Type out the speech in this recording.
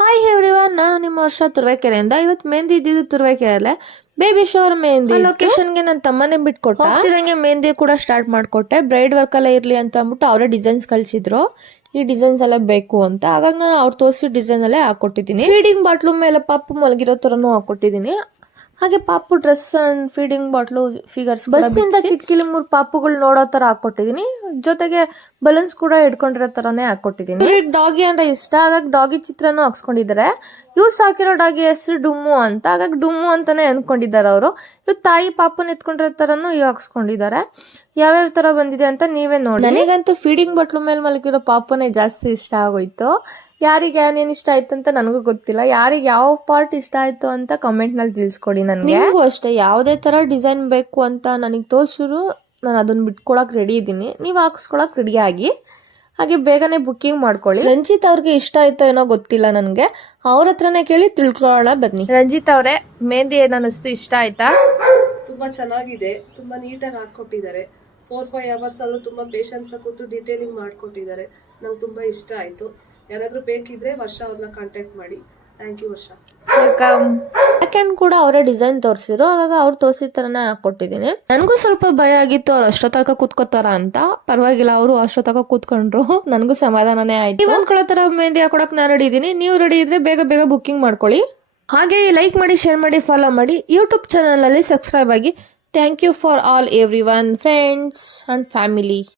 Hi everyone, ನಾನು ನಿಮ್ಮ ವರ್ಷ ತುರುವೇಕೆರೆಯಿಂದ. ಇವತ್ತು ಮೆಹಂದಿ ಇದ್ದಿದ್ದು ತುರುವೇಕೆರೆಯಲ್ಲೇ ಬೇಬಿ ಶೋರ್ ಮೆಹಂದಿ ಲೊಕೇಶನ್ಗೆ ನನ್ನ ತಮ್ಮನೇ ಬಿಟ್ಕೊಟ್ಟ. ಹೋಗ್ತಿದಂಗೆ ಮೆಹಂದಿ ಕೂಡ ಸ್ಟಾರ್ಟ್ ಮಾಡ್ಕೊಟ್ಟೆ. ಬ್ರೈಡ್ ವರ್ಕ್ ಎಲ್ಲ ಇರ್ಲಿ ಅಂತ ಅಂದ್ಬಿಟ್ಟು ಅವರೇ ಡಿಸೈನ್ಸ್ ಕಳ್ಸಿದ್ರು. ಈ ಡಿಸೈನ್ಸ್ ಎಲ್ಲ ಬೇಕು ಅಂತ. ಹಾಗಾಗಿ ನಾನು ಅವ್ರು ತೋರಿಸಿ ಡಿಸೈನ್ ಅಲ್ಲೇ ಹಾಕೊಟ್ಟಿದ್ದೀನಿ. ಫೀಡಿಂಗ್ ಬಾಟ್ಲು ಮೇಲೆ ಪಾಪು ಮಲಗಿರೋ ತರನು ಹಾಕೊಟ್ಟಿದ್ದೀನಿ. ಹಾಗೆ ಪಾಪು dress and feeding bottle figures ಬಸ್ಸಿಂದ ಕಿಟಕಿಲಿ 3 ಪಾಪುಗಳು ನೋಡೋ ತರ ಹಾಕೊಟ್ಟಿದೀನಿ. ಜೊತೆಗೆ ಬಲೂನ್ಸ್ ಕೂಡ ಇಟ್ಕೊಂಡಿರೋ ತರಾನೇ ಹಾಕೊಟ್ಟಿದೀನಿ. ಡಾಗಿ ಅಂದ್ರೆ ಇಷ್ಟ, ಹಾಗಾಗಿ ಡಾಗಿ ಚಿತ್ರನೂ ಹಾಕ್ಸ್ಕೊಂಡಿದ್ದಾರೆ. ಇವ್ರು ಸಾಕಿರೋ ಡಾಗಿ ಹೆಸರು ಡುಮ್ಮು ಅಂತ, ಹಾಗಾಗಿ ಡುಮ್ಮು ಅಂತಾನೆ ಅನ್ಕೊಂಡಿದ್ದಾರೆ ಅವರು. ಇವ್ ತಾಯಿ ಪಾಪುನ ಎತ್ಕೊಂಡಿರೋ ತರನು ಇವ್ ಹಾಕ್ಸ್ಕೊಂಡಿದ್ದಾರೆ. ಯಾವ್ಯಾವ ತರ ಬಂದಿದೆ ಅಂತ ನೀವೇ ನೋಡಿ. ನನಗಂತೂ ಫೀಡಿಂಗ್ ಬಾಟ್ಲು ಮೇಲೆ ಮಲಗಿರೋ ಪಾಪುನೇ ಜಾಸ್ತಿ ಇಷ್ಟ ಆಗೋಯ್ತು. ಯಾರಿಗೆ ಏನೇನು ಇಷ್ಟ ಆಯ್ತು ಅಂತ ನನಗೂ ಗೊತ್ತಿಲ್ಲ. ಯಾರಿಗೆ ಯಾವ ಪಾರ್ಟ್ ಇಷ್ಟ ಆಯ್ತು ಅಂತ ಕಮೆಂಟ್ ನಲ್ಲಿ ತಿಳಿಸ್ಕೊಡಿ. ನನಗೆ ಅಷ್ಟೇ ಯಾವುದೇ ತರ ಡಿಸೈನ್ ಬೇಕು ಅಂತ ನನಗೆ ತೋರಿಸಿದ್ರು ನಾನು ಅದನ್ನ ಬಿಟ್ಕೊಳಕ್ ರೆಡಿ ಇದ್ದೀನಿ. ನೀವು ಹಾಕ್ಸ್ಕೊಳಕ್ ರೆಡಿ ಆಗಿ. ಹಾಗೆ ಬೇಗನೆ ಬುಕ್ಕಿಂಗ್ ಮಾಡ್ಕೊಳ್ಳಿ. ರಂಜಿತ್ ಅವ್ರಿಗೆ ಇಷ್ಟ ಆಯ್ತೋ ಏನೋ ಗೊತ್ತಿಲ್ಲ ನನಗೆ. ಅವ್ರ ಹತ್ರನೇ ಕೇಳಿ ತಿಳ್ಕೊಳ್ಳೋಣ ಬನ್ನಿ. ರಂಜಿತ್ ಅವರೇ, ಮೆಹಂದಿ ಏನ್ ಅನ್ನಿಸ್ತು? ಇಷ್ಟ ಆಯ್ತಾ? ತುಂಬಾ ಚೆನ್ನಾಗಿದೆ, ತುಂಬಾ ನೀಟಾಗಿ ಹಾಕೊಟ್ಟಿದ್ದಾರೆ. 4-5 ಅವರ್ಸ್ ಆದ್ರೂ ತುಂಬಾ ಪೇಷನ್ಸ್ ಕೂತು ಡೀಟೇಲಿಂಗ್ ಮಾಡ್ಕೊಟ್ಟಿದ್ದಾರೆ. ನಂಗೆ ತುಂಬಾ ಇಷ್ಟ ಆಯ್ತು. ಯಾರಾದ್ರೂ ಬೇಕಿದ್ರೆ ವರ್ಷ ಅವ್ರನ್ನ ಕಾಂಟ್ಯಾಕ್ಟ್ ಮಾಡಿ. ಥ್ಯಾಂಕ್ ಯು ವರ್ಷ. ಸೆಕೆಂಡ್ ಕೂಡ ಅವರೇ ಡಿಸೈನ್ ತೋರಿಸಿದ್ರು, ಹಾಗಾಗಿ ಅವ್ರು ತೋರಿಸಿದ ತರನೇ ಹಾಕೊಟ್ಟಿದ್ದೀನಿ. ನನಗೂ ಸ್ವಲ್ಪ ಭಯ ಆಗಿತ್ತು ಅವ್ರು ಅಷ್ಟೊತ್ತಕ ಕೂತ್ಕೋತಾರ ಅಂತ. ಪರವಾಗಿಲ್ಲ, ಅವರು ಅಷ್ಟೊತ್ತಕ ಕೂತ್ಕೊಂಡ್ರು. ನನಗೂ ಸಮಾಧಾನನೇ ಆಯ್ತು. ನೀವು ಅಂದ್ಕೊಳ್ಳೋ ತರ ಮೆಹಂದಿ ಹಾಕೊಡಕ್ ನಾನು ರೆಡಿ ಇದ್ದೀನಿ. ನೀವು ರೆಡಿ ಇದ್ರೆ ಬೇಗ ಬೇಗ ಬುಕ್ಕಿಂಗ್ ಮಾಡ್ಕೊಳ್ಳಿ. ಹಾಗೆ ಲೈಕ್ ಮಾಡಿ, ಶೇರ್ ಮಾಡಿ, ಫಾಲೋ ಮಾಡಿ. ಯೂಟ್ಯೂಬ್ ಚಾನಲ್ ಅಲ್ಲಿ ಸಬ್ಸ್ಕ್ರೈಬ್ ಆಗಿ. Thank you for all everyone, friends and family.